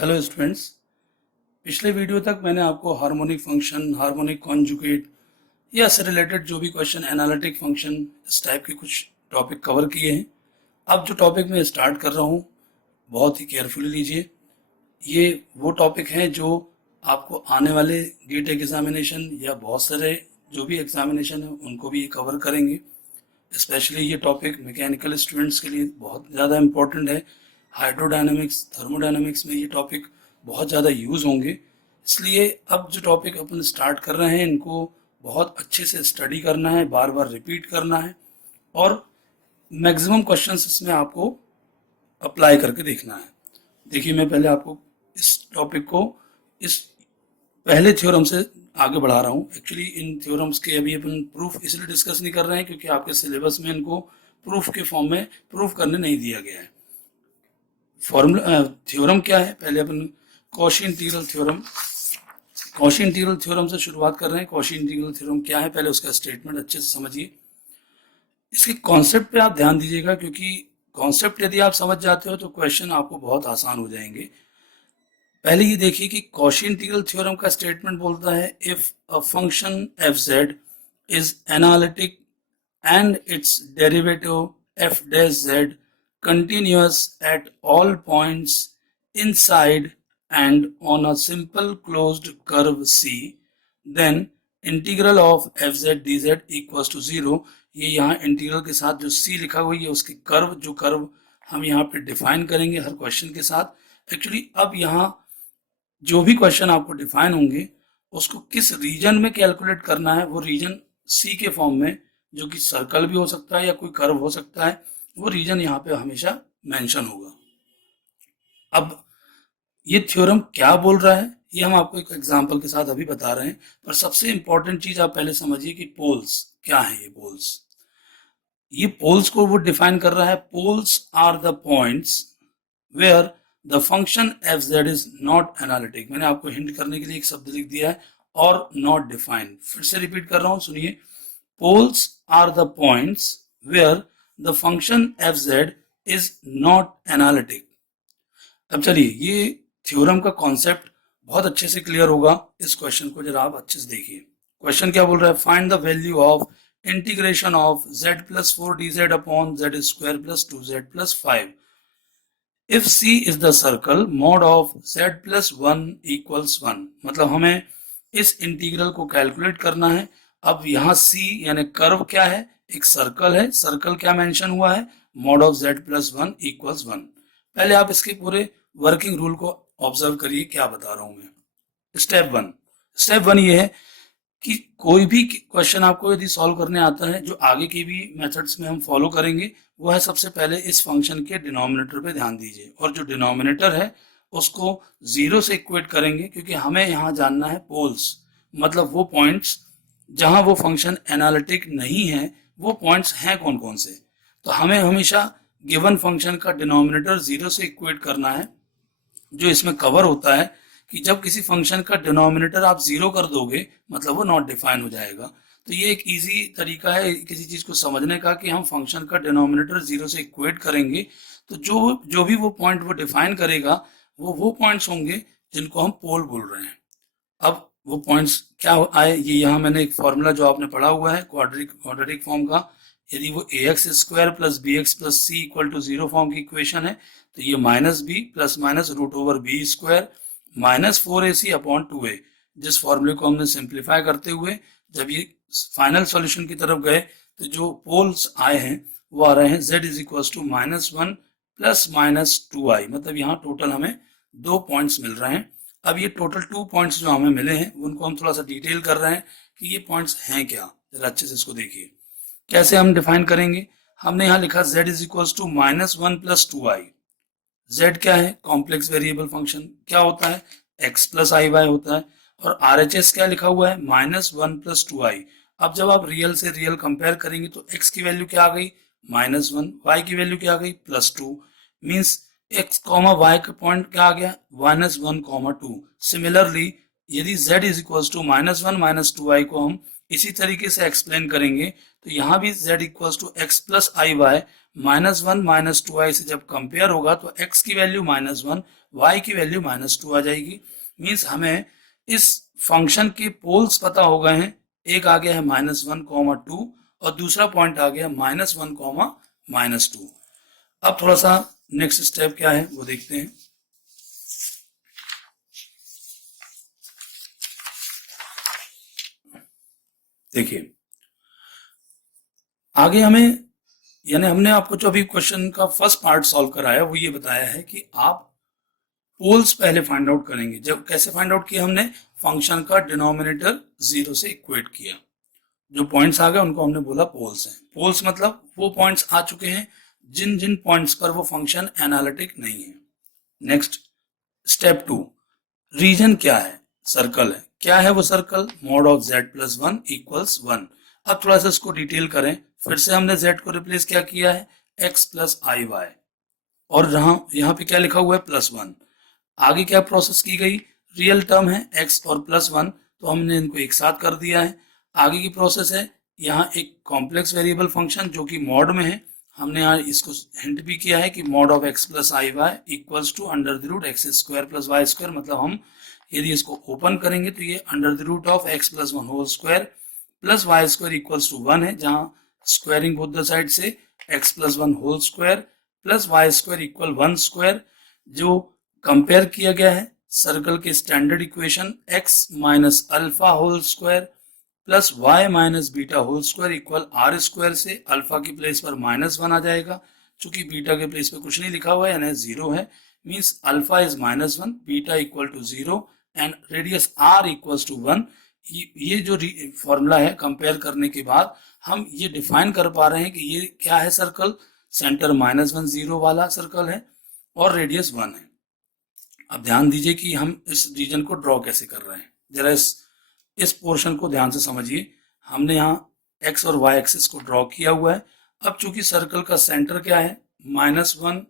Hello students. पिछले video तक मैंने आपको हार्मोनिक फंक्शन, हार्मोनिक कॉन्जुगेट या से रिलेटेड जो भी क्वेश्चन, एनालिटिक फंक्शन, इस टाइप के कुछ टॉपिक कवर किए हैं। अब जो टॉपिक मैं स्टार्ट कर रहा हूँ, बहुत ही केयरफुली लीजिए। ये वो टॉपिक हैं जो आपको आने वाले गेट एग्जामिनेशन या बहुत सारे जो भी एग्जामिनेशन है उनको भी कवर करेंगे। स्पेशली ये टॉपिक मैकेनिकल स्टूडेंट्स के लिए बहुत ज़्यादा इम्पोर्टेंट है। हाइड्रोडायनामिक्स, थर्मोडायनामिक्स में ये टॉपिक बहुत ज़्यादा यूज़ होंगे। इसलिए अब जो टॉपिक अपन स्टार्ट कर रहे हैं इनको बहुत अच्छे से स्टडी करना है, बार बार रिपीट करना है और मैक्सिमम क्वेश्चंस इसमें आपको अप्लाई करके देखना है। देखिए, मैं पहले आपको इस टॉपिक को इस पहले थ्योरम से आगे बढ़ा रहा हूँ। एक्चुअली इन थ्योरम्स के अभी अपन प्रूफ इसलिए डिस्कस नहीं कर रहे हैं क्योंकि आपके सिलेबस में इनको प्रूफ के फॉर्म में प्रूफ करने नहीं दिया गया है। फॉर्मूला थ्योरम क्या है, पहले अपन कॉशी इंटीग्रल थ्योरम से शुरुआत कर रहे हैं। कॉशी इंटीग्रल थ्योरम क्या है, पहले उसका स्टेटमेंट अच्छे से समझिए। इसके कॉन्सेप्ट पे आप ध्यान दीजिएगा क्योंकि कॉन्सेप्ट यदि आप समझ जाते हो तो क्वेश्चन आपको बहुत आसान हो जाएंगे। पहले ये देखिए कि कॉशी इंटीग्रल थ्योरम का स्टेटमेंट बोलता है if a function f z is analytic and it's derivative F dash Z continuous at all points inside and on a simple closed curve C, then integral of fz dz equals to 0। ये यहाँ integral के साथ जो C लिखा हुआ है उसकी curve हम यहाँ पे डिफाइन करेंगे हर क्वेश्चन के साथ। एक्चुअली अब यहाँ जो भी क्वेश्चन आपको डिफाइन होंगे उसको किस रीजन में कैलकुलेट करना है, वो रीजन C के फॉर्म में, जो कि सर्कल भी हो सकता है या कोई कर्व हो सकता है, वो रीजन यहाँ पे हमेशा मेंशन होगा। अब ये थ्योरम क्या बोल रहा है ये हम आपको एक एग्जांपल के साथ अभी बता रहे हैं, पर सबसे इंपॉर्टेंट चीज आप पहले समझिए कि पोल्स क्या है। ये पोल्स को वो डिफाइन कर रहा है। Poles are the points where the function f z is not analytic. मैंने आपको हिंट करने के लिए एक शब्द लिख दिया है, और नॉट डिफाइंड। फिर से रिपीट कर रहा हूं, सुनिए। Poles are the points where the function fz is not analytic। अब चलिए, ये थ्योरम का कॉन्सेप्ट बहुत अच्छे से क्लियर होगा। इस क्वेश्चन को जरा आप अच्छे से देखिए। क्वेश्चन क्या बोल रहा है, find the value of integration of z plus 4dz upon z square plus 2z plus 5 if c is the circle mod of z plus 1 equals 1। मतलब हमें इस इंटीग्रल को कैलकुलेट करना है। अब यहाँ c यानी कर्व क्या है, एक सर्कल है। सर्कल क्या मेंशन हुआ है, mod of z plus 1 equals 1। पहले आप इसके पूरे वर्किंग रूल को ऑब्जर्व करिए, क्या बता रहा हूं मैं। स्टेप वन ये है कि कोई भी क्वेश्चन आपको यदि सॉल्व करने आता है, जो आगे की भी मेथड्स में हम फॉलो करेंगे, वो है सबसे पहले इस फंक्शन के डिनोमिनेटर पे ध्यान दीजिए, और जो डिनोमिनेटर है उसको 0 से इक्वेट करेंगे क्योंकि हमें यहाँ जानना है पोल्स, मतलब वो पॉइंट्स जहां वो फंक्शन एनालिटिक नहीं है, वो पॉइंट्स हैं कौन कौन से। तो हमें हमेशा गिवन फंक्शन का डिनोमिनेटर 0 से इक्वेट करना है। जो इसमें कवर होता है कि जब किसी फंक्शन का डिनोमिनेटर आप 0 कर दोगे मतलब वो नॉट डिफाइन हो जाएगा। तो ये एक इजी तरीका है किसी चीज को समझने का कि हम फंक्शन का डिनोमिनेटर 0 से इक्वेट करेंगे तो जो भी वो पॉइंट वो डिफाइन करेगा वो पॉइंट्स होंगे जिनको हम पोल बोल रहे हैं। अब वो पॉइंट्स क्या आए, ये यहाँ मैंने एक फॉर्मूला जो आपने पढ़ा हुआ है क्वाड्रेटिक फॉर्म का, यदि वो ax square plus b x plus c equal to 0 form की इक्वेशन है तो ये minus b plus minus root over b square minus 4ac upon 2a। जिस फॉर्मूले को हमने सिंप्लीफाई करते हुए जब ये फाइनल सॉल्यूशन की तरफ गए तो जो पोल्स आए हैं वो आ रहे हैं z is equal to -1 plus minus 2i। मतलब यहाँ टोटल हमें 2 पॉइंट्स मिल रहे हैं। अब ये टोटल 2 पॉइंट्स जो हमें मिले हैं उनको हम थोड़ा सा डिटेल कर रहे हैं कि ये पॉइंट्स हैं क्या। जरा अच्छे से इसको देखिए, कैसे हम डिफाइन करेंगे। हमने यहाँ लिखा z is equal to -1 plus 2i। z क्या है, कॉम्प्लेक्स वेरिएबल फंक्शन क्या होता है, x प्लस आई वाई होता है। और RHS क्या लिखा हुआ है, -1 प्लस 2i। अब जब आप रियल से रियल कंपेयर करेंगे तो x की वैल्यू क्या आ गई, -1, y की वैल्यू क्या आ गई, +2। मीन्स x कॉमा y का पॉइंट क्या आ गया, -1, 2। सिमिलरली यदि z is equal to -1 -2i को हम इसी तरीके से एक्सप्लेन करेंगे तो यहाँ भी z equal to x plus i y -1 -2i से जब कंपेयर होगा तो x की वैल्यू -1, y की वैल्यू -2 आ जाएगी। मीन्स हमें इस फंक्शन के पोल्स पता हो गए हैं, एक आ गया है -1, 2 और दूसरा पॉइंट आ गया -1, -2। अब थोड़ा सा नेक्स्ट स्टेप क्या है वो देखते हैं। देखिए आगे हमें, यानी हमने आपको जो अभी क्वेश्चन का फर्स्ट पार्ट सॉल्व कराया वो ये बताया है कि आप पोल्स पहले फाइंड आउट करेंगे। जब कैसे फाइंड आउट किया हमने, फंक्शन का डिनोमिनेटर 0 से इक्वेट किया, जो पॉइंट्स आ गए उनको हमने बोला पोल्स हैं। पोल्स मतलब वो पॉइंट्स आ चुके हैं जिन जिन पॉइंट्स पर वो फंक्शन एनालिटिक नहीं है। नेक्स्ट स्टेप 2, रीजन क्या है, सर्कल है। क्या है वो सर्कल, मॉड ऑफ z+1 = 1। अब थोड़ा सा इसको डिटेल करें, फिर से हमने z को रिप्लेस क्या किया है, x + iy, और यहाँ पे क्या लिखा हुआ है +1। आगे क्या प्रोसेस की गई, रियल टर्म है x और +1 तो हमने इनको एक साथ कर दिया है। आगे की प्रोसेस है, यहाँ एक कॉम्प्लेक्स वेरिएबल फंक्शन जो कि मॉड में है, हमने यहाँ इसको हिंट भी किया है कि mod of x + iy = x² + y²। मतलब हम यदि इसको ओपन करेंगे तो ये √(x + 1) + y² = 1 है, जहाँ स्क्वायरिंग बोथ द साइड से x + 1² + y² = 1², जो कंपेयर किया गया है सर्कल के standard equation x - α² + y - β² = r² से। अल्फा की प्लेस पर -1 आ जाएगा, चूंकि बीटा के प्लेस पर कुछ नहीं लिखा हुआ है यानी 0 है। Means alpha is -1, beta = 0 and radius r = 1। ये जो फॉर्मूला है कंपेयर करने के बाद हम ये डिफाइन कर पा रहे हैं कि ये क्या है, सर्कल सेंटर -1, 0 वाला सर्कल है और रेडियस 1 है। अब ध्यान दीजिए कि हम इस रीजन को ड्रॉ कैसे कर रहे हैं, जरा इस पोर्शन को ध्यान से समझिए। हमने यहाँ x और y एक्सिस को ड्रॉ किया हुआ है। अब चूंकि सर्कल का सेंटर क्या है, -1,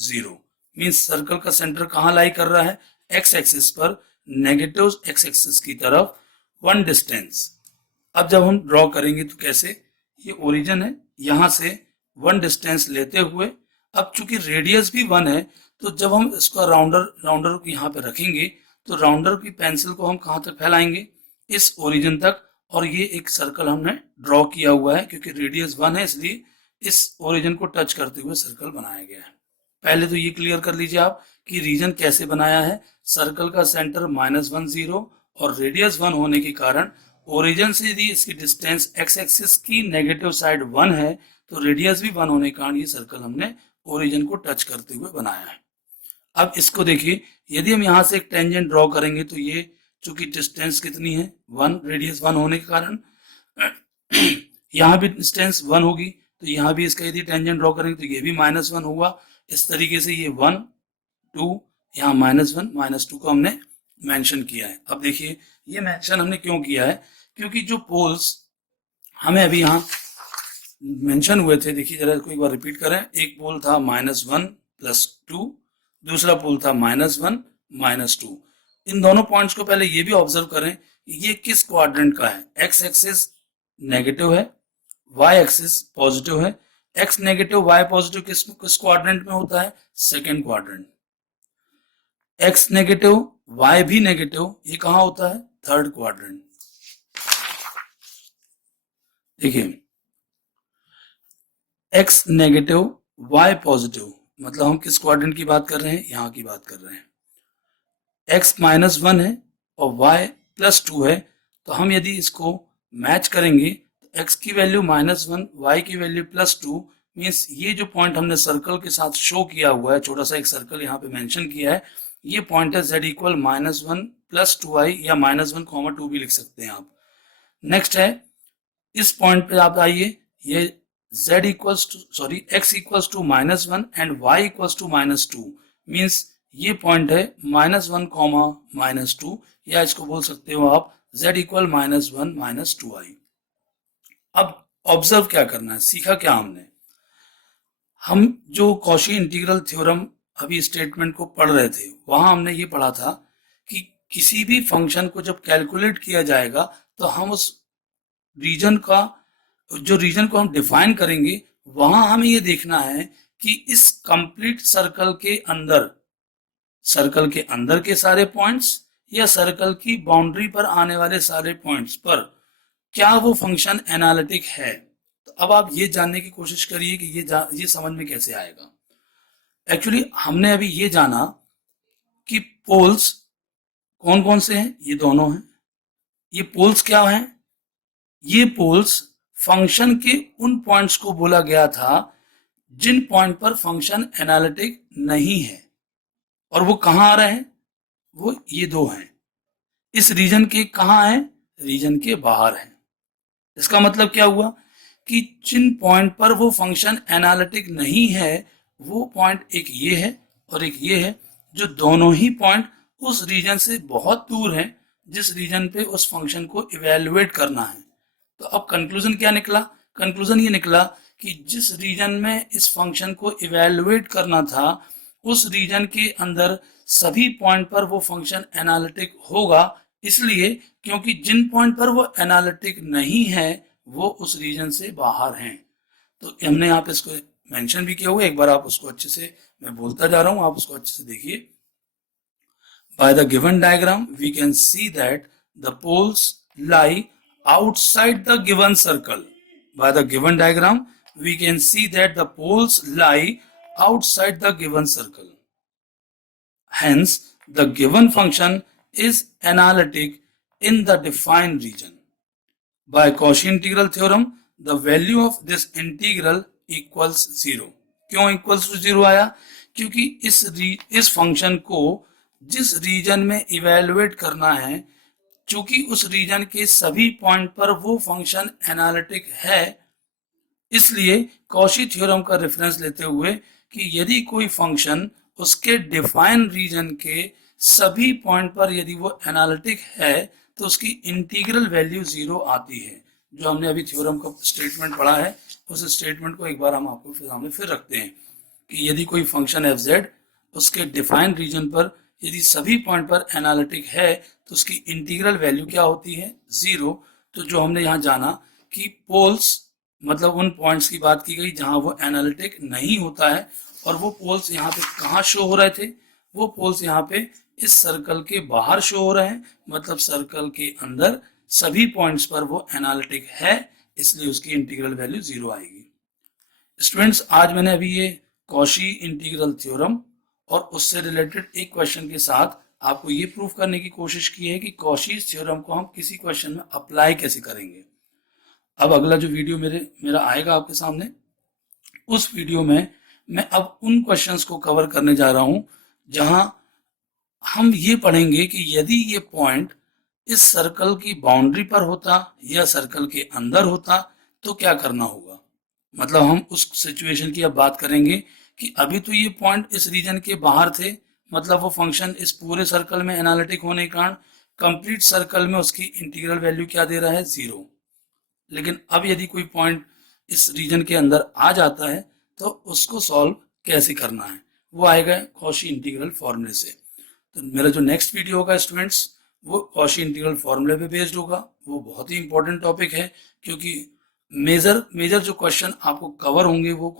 0, मीन्स सर्कल का सेंटर कहाँ लाई कर रहा है, x एक्सिस पर, नेगेटिव x एक्सिस की तरफ 1 डिस्टेंस। अब जब हम ड्रॉ करेंगे तो कैसे, ये ओरिजिन है, यहाँ से 1 डिस्टेंस लेते हुए, अब चूंकि रेडियस भी 1 है तो जब हम इसका राउंडर को यहाँ पे रखेंगे तो राउंडर की पेंसिल को हम कहाँ तक फैलाएंगे, इस ओरिजिन तक। और ये एक सर्कल हमने ड्रॉ किया हुआ है, क्योंकि रेडियस 1 है इसलिए इस ओरिजिन को टच करते हुए सर्कल बनाया गया है। पहले तो ये क्लियर कर लीजिए आप कि रीजन कैसे बनाया है। सर्कल का सेंटर -1, 0 और रेडियस 1 होने के कारण ओरिजिन से यदि इसकी डिस्टेंस x एक्सिस की नेगेटिव साइड 1 है तो रेडियस भी 1 होने के कारण ये सर्कल हमने ओरिजिन को टच करते हुए बनाया है। अब इसको देखिए, यदि हम यहाँ से एक टेंजेंट ड्रॉ करेंगे तो ये चूंकि डिस्टेंस कितनी है 1, रेडियस 1 होने के कारण यहाँ भी डिस्टेंस 1 होगी, तो यहाँ भी इसका यदि टेंजेंट ड्रॉ करेंगे तो ये भी -1 होगा। इस तरीके से ये 1, 2, यहाँ -1, -2 को हमने मेंशन किया है। अब देखिए ये मेंशन हमने क्यों किया है, क्योंकि जो पोल्स हमें अभी यहाँ मेंशन हुए थे, देखिए जरा इसको एक बार रिपीट करें। एक पोल था -1 + 2, दूसरा पोल था -1 -2। इन दोनों पॉइंट्स को पहले ये भी ऑब्जर्व करें, ये किस क्वाड्रेंट का है। x एक्सिस नेगेटिव है, y एक्सिस पॉजिटिव है। x नेगेटिव y पॉजिटिव किस क्वाड्रेंट में होता है, second quadrant. x negative y भी नेगेटिव, ये कहाँ होता है, थर्ड क्वाड्रेंट। देखिए x नेगेटिव y पॉजिटिव, मतलब हम किस क्वाड्रेंट की बात कर रहे हैं, यहाँ की बात कर रहे हैं। x -1 है और y +2 है, तो हम यदि इसको मैच करेंगे तो x की वैल्यू -1, y की वैल्यू +2, मीन्स ये जो पॉइंट हमने सर्कल के साथ शो किया हुआ है, छोटा सा एक सर्कल यहाँ पे मेंशन किया है, ये पॉइंट है z = -1 + 2i या -1, 2 भी लिख सकते हैं आप। नेक्स्ट है, इस पॉइंट पे आप आइए, ये x = -1 एंड y = -2, मीन्स ये पॉइंट है -1, -2, या इसको बोल सकते हो आप z = -1 - 2i। अब ऑब्जर्व क्या करना है, सीखा क्या हमने, हम जो कॉशी इंटीग्रल थ्योरम अभी स्टेटमेंट को पढ़ रहे थे, वहां हमने ये पढ़ा था कि किसी भी फंक्शन को जब कैलकुलेट किया जाएगा तो हम उस रीजन को हम डिफाइन करेंगे, वहां हमें ये देखना है कि इस कंप्लीट सर्कल के अंदर सर्कल के अंदर के सारे पॉइंट्स या सर्कल की बाउंड्री पर आने वाले सारे पॉइंट्स पर क्या वो फंक्शन एनालिटिक है। तो अब आप ये जानने की कोशिश करिए कि ये समझ में कैसे आएगा। एक्चुअली हमने अभी ये जाना कि पोल्स कौन कौन से हैं, ये दोनों हैं। ये पोल्स क्या हैं? ये पोल्स फंक्शन के उन पॉइंट्स को बोला गया था जिन पॉइंट पर फंक्शन एनालिटिक नहीं है। और वो कहाँ आ रहे हैं? वो ये दो हैं। इस रीजन के कहाँ हैं? रीजन के बाहर हैं। इसका मतलब क्या हुआ कि जिन पॉइंट पर वो फंक्शन एनालिटिक नहीं है, वो पॉइंट एक ये है और एक ये है, जो दोनों ही पॉइंट उस रीजन से बहुत दूर हैं जिस रीजन पे उस फंक्शन को इवेलुएट करना है। तो अब कंक्लूजन क्या निकला? कंक्लूजन ये निकला कि जिस रीजन में इस फंक्शन को इवेलुएट करना था, उस रीजन के अंदर सभी पॉइंट पर वो फंक्शन एनालिटिक होगा, इसलिए क्योंकि जिन पॉइंट पर वो एनालिटिक नहीं है वो उस रीजन से बाहर हैं। तो हमने यहाँ पे इसको मेंशन भी किया हुआ है, एक बार आप उसको अच्छे से, मैं बोलता जा रहा हूँ, आप उसको अच्छे से देखिए। By the given diagram, we can see that the poles lie outside the given circle. By the given diagram, we can see that the poles lie outside the given circle. Hence, the given function is analytic in the defined region. By Cauchy integral theorem, the value of this integral equals 0. क्यों equals to 0 आया? क्योंकि इस function को जिस reason में evaluate करना है, चूंकि उस रीजन के सभी पॉइंट पर वो फंक्शन एनालिटिक है, इसलिए कॉशी थ्योरम का रेफरेंस लेते हुए कि यदि कोई फंक्शन उसके डिफाइन रीजन के सभी पॉइंट पर यदि वो एनालिटिक है तो उसकी इंटीग्रल वैल्यू 0 आती है। जो हमने अभी थ्योरम का स्टेटमेंट पढ़ा है, उस स्टेटमेंट को एक बार हम आपको सामने फिर रखते हैं कि यदि कोई फंक्शन एफ जेड उसके डिफाइन रीजन पर यदि सभी पॉइंट पर एनालिटिक है तो उसकी इंटीग्रल वैल्यू क्या होती है? 0। तो जो हमने यहाँ जाना कि पोल्स मतलब उन पॉइंट्स की बात की गई जहां वो एनालिटिक नहीं होता है, और वो पोल्स यहाँ पे कहाँ शो हो रहे थे? वो पोल्स यहाँ पे इस सर्कल के बाहर शो हो रहे हैं, मतलब सर्कल के अंदर सभी पॉइंट्स पर वो एनालिटिक है, इसलिए उसकी इंटीग्रल वैल्यू 0 आएगी। स्टूडेंट्स, आज मैंने अभी ये कॉशी इंटीग्रल थ्योरम और उससे रिलेटेड एक क्वेश्चन के साथ आपको ये प्रूफ करने की कोशिश की है कि कॉशी थ्योरम को हम किसी क्वेश्चन में अप्लाई कैसे करेंगे। अब अगला जो वीडियो मेरा आएगा आपके सामने, उस वीडियो में मैं अब उन क्वेश्चंस को कवर करने जा रहा हूं जहां हम ये पढ़ेंगे कि यदि ये पॉइंट इस सर्कल की बाउंड्री पर होता या सर्कल के अंदर होता तो क्या करना होगा। मतलब हम उस सिचुएशन की अब बात करेंगे कि अभी तो ये पॉइंट इस रीजन के बाहर थे, मतलब वो फंक्शन इस पूरे सर्कल में एनालिटिक होने के कारण कंप्लीट सर्कल में उसकी इंटीग्रल वैल्यू क्या दे रहा है? 0। लेकिन अब यदि कोई पॉइंट इस रीजन के अंदर आ जाता है तो उसको सॉल्व कैसे करना है, वो आएगा कॉशी इंटीग्रल फॉर्मूले से। तो मेरा जो नेक्स्ट वीडियो होगा स्टूडेंट्स, वो कॉशी इंटीग्रल फॉर्मूले पे बेस्ड होगा। वो बहुत ही इंपॉर्टेंट टॉपिक है क्योंकि मेजर जो क्वेश्चन आपको कवर होंगे वो